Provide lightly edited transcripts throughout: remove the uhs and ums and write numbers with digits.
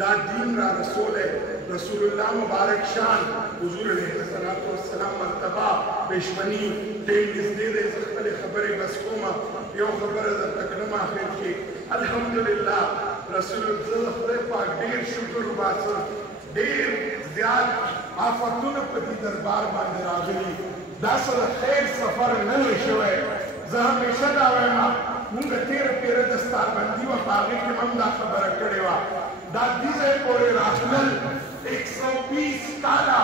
दा दीन रा रसूल है रसूलुल्लाह मुबारक शान हुजूर अलैहिस्सलातु वस्सलाम मर्तबा पेशमनी टेम इस दे दे खपले खबरे बस कोमा यो खबर द तकरमा आखिर की अल्हम्दुलिल्लाह रसूलुल्लाह खुदा पाक ढेर शुक्र बास ढेर ज़्याद आफतुन पति दरबार बांधे रागली दासल खैर सफर न शवे ज हमेशा दावेमा मुंग तेरे पेरे दस्तार बंदी व बागी के ममदा खबर करे वा दादी से पूरे राशनल 120 काला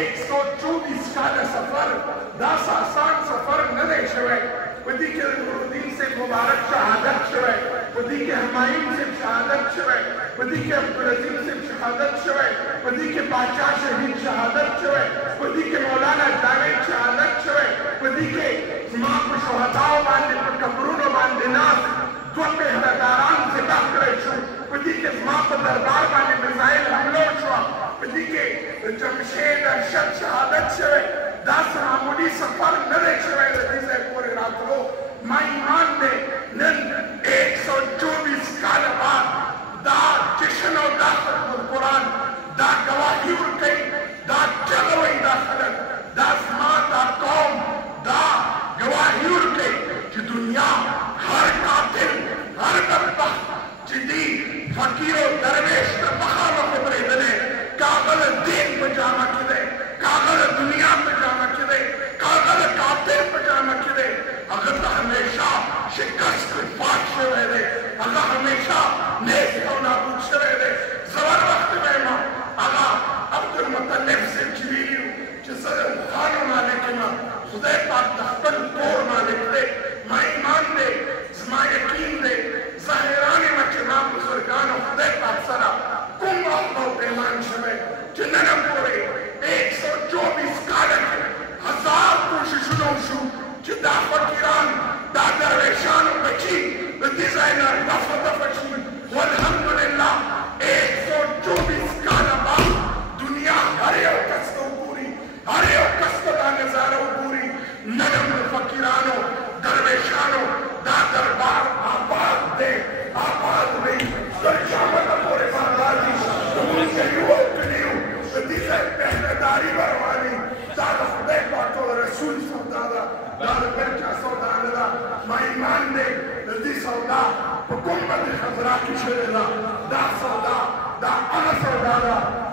124 काला सफर 10 आसान सफर न दे शवे वदी के नूरुद्दीन से मुबारक शहादत शवे वदी के हमायूं से शहादत शवे वदी के अब्दुल अजीज से शहादत शवे वदी के बादशाह शहीद शहादत शवे वदी के मौलाना जावेद शहादत शवे वदी के मां को शहादाओ बांधे पर कब्रों बांधे नास जो पे हदारान से बाकरे शो वदी के मां पर दरबार बांधे मिसाइल हमलों शो वदी के जमशेद अरशद शहादत शवे 10 मामूली सफर न दे शवे वदी से पूरे रात को मां ईमान दे नन 124 साल बाद दा जश्न और दा कुरान दा गवाही और कई दा चलवई दा खलक दा समाज दा कौम दा गवाही और कई कि दुनिया हर कातिल हर बदबख्त जिदी फकीर और दरवेश का बखाव खबरे दे कागल दीन पजामा किदे कागल दुनिया पजामा किदे कागल कातिल पजामा किदे अगर तो हमेशा शिकस्त फाश रहे अल्लाह हमेशा नेक होना पूछ रहे जबर वक्त में मां अल्लाह अब्दुल मुत्तलिब से चिली जिसर खान मालिक ना खुदा पाक तख्तल तोड़ मालिक दे मां ईमान दे मां यकीन दे ज़ाहिराने मचना बुजुर्गान खुदा पाक सरा कुम अल्लाह पैमान शवे जिन्ना पूरे 124 कालक 1000 कोशिशों शु जिदा फकीरान दा दरवेशान बची डिजाइनर दफा फशी वल्हम्दुलिल्लाह 124 काल बाद दुनिया हरे कस्तो पूरी हरे कस्तो दा नजारा पूरी नरम फकीरानो दरवेशानो दा दरबार आबाद दे आबाद नहीं दरशामत पूरे बांग्लादी तुम के युवक कलियो दिखे पहरेदारी बरवानी दादा खुदा पाक और रसूल सौदा दादा बच्चा सौदा लगा मां ईमान दे दी सौदा हुकूमत खजरा की शरेला दा सौदा दा अना सौदा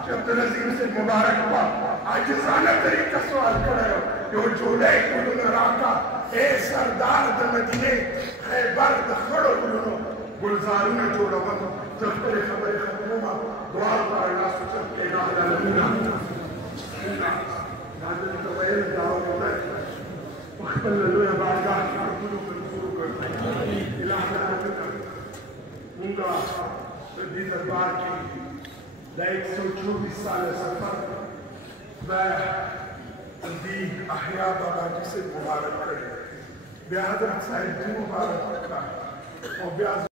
जब अब्दुल अजीज से मुबारक हुआ आजिज़ाना तरीका सवाल करे यो जोड़े कुल राका ए सरदार द मदीने खैबर द खड़ो कुलो गुलजारों ने जोड़ा वक्त जब तेरे खबर खत्म दुआ कर अल्लाह सुचत के गाना लूना दादर तो वही दाव होता है वक्त लो या बारगाह की कुलो शुरू कर इलाहा उनका दी दरबार की 124 साल सफर वह दी अहिया बाबा जी से मुबारक करे बेहद साहिब जी मुबारक रखा और